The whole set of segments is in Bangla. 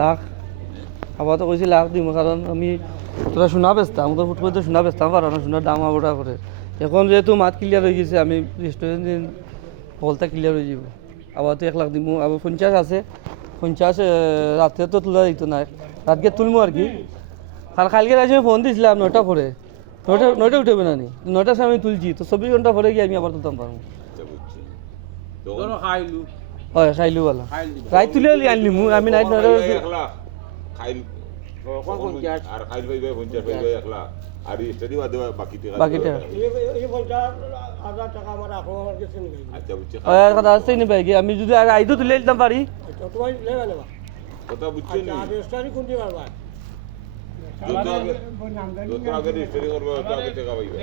লাখ আবার তো কইছি লাখ দিব, কারণ আমি তোরা শোনা বেচতাম, তো ফুটবল তো শোনা বেচতাম পারো না, শোনার দাম আবরা করে। এখন যেহেতু মাত ক্লিয়ার হয়ে গেছে, আমি রেস্টুরেন্ট হলটা ক্লিয়ার হয়ে যাব। আবার তো 1 লাখ দিব, আবার 50 আছে, 50 রাত্রে তো তোলা দিত না, রাতকে তুলবো আর কি। কালকে রাতে আমি ফোন দিয়েছিলাম 9টা পরে, 9টা উঠবে না নি, 9টার সময় আমি তুলছি, তো 24 ঘন্টা পরে গিয়ে আমি আবার তুলতাম পারবো। হয় খাইলু বলা রাত তুলে আনলি মু, আমি নাইট আর খাইল ভাই 50 ভাই 1 লাখ আর স্টাডি বাদে বাকিটা বাকিটা আচ্ছা বুঝছি কথা আসতেই নেই ভাই, আমি যদি আর আইতো তুলে দিতাম পারি। কথা বুঝছেন যত আগে স্টাডি করবে তত আগে টাকা পাইবে।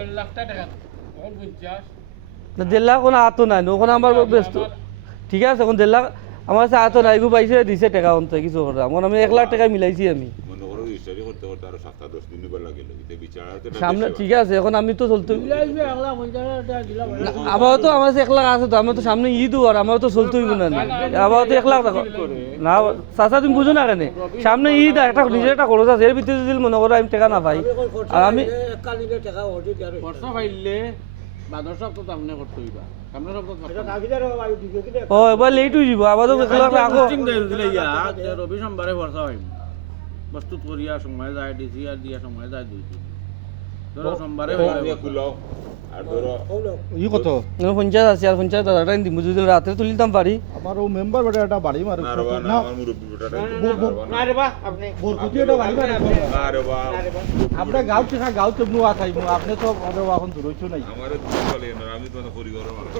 1.5 লাখ কোনো আতো নাই, ওখানে আমার ব্যস্ত ঠিক আছে। এখন 1.5 লাখ আমার কাছে আতো নাই, গু পাইছে দিছে টাকা অন্ত কিছু করে, এখন আমি 1 লাখ টাকা মিলাইছি আমি মনে করো স্টাডি করতে করতে আরো 7-10 দিন নিবার লাগে এটা বিচারাতে সামনে। ঠিক আছে, এখন আমি তো চলতে আবার তো আমার 1 লাখ আছে, তো আমার তো সামনে ঈদ আর আমার তো চলতে হইব না, আবার তো 1 লাখ টাকা না চাচা, তুমি বুঝো না কেন, সামনে ঈদ একটা নিজের একটা খরচ আছে, এর ভিতরে যদি মনে করো আমি টাকা না পাই, আর আমি ও এবার লেট হয়ে যাব, আবার তো 1 লাখ রাখো রবি সোমবারে ভরসা হইম প্রস্তুত করিয়া সময় যায়, ডিসি আর দিয়া সময় যায় 2 দিন, ধরো সোমবারে খুলাও আর ধরো ই কত 50 আছে, আর 50,000 টাকা দিব, যদি রাতে তুলিতাম পারি। আমার ও মেম্বার বেটা একটা বাড়ি মারে না রে বা না আমার মুরব্বি বেটাটা না রে বা আপনি বরকুতি একটা বাড়ি মারে না রে বা আমরা গাঁও থেকে গাঁও তেমন আথাই আপনি তো এখন দূর হইছো নাই আমারে দুটো চলে না, আমি তো পরিবারের মানুষ।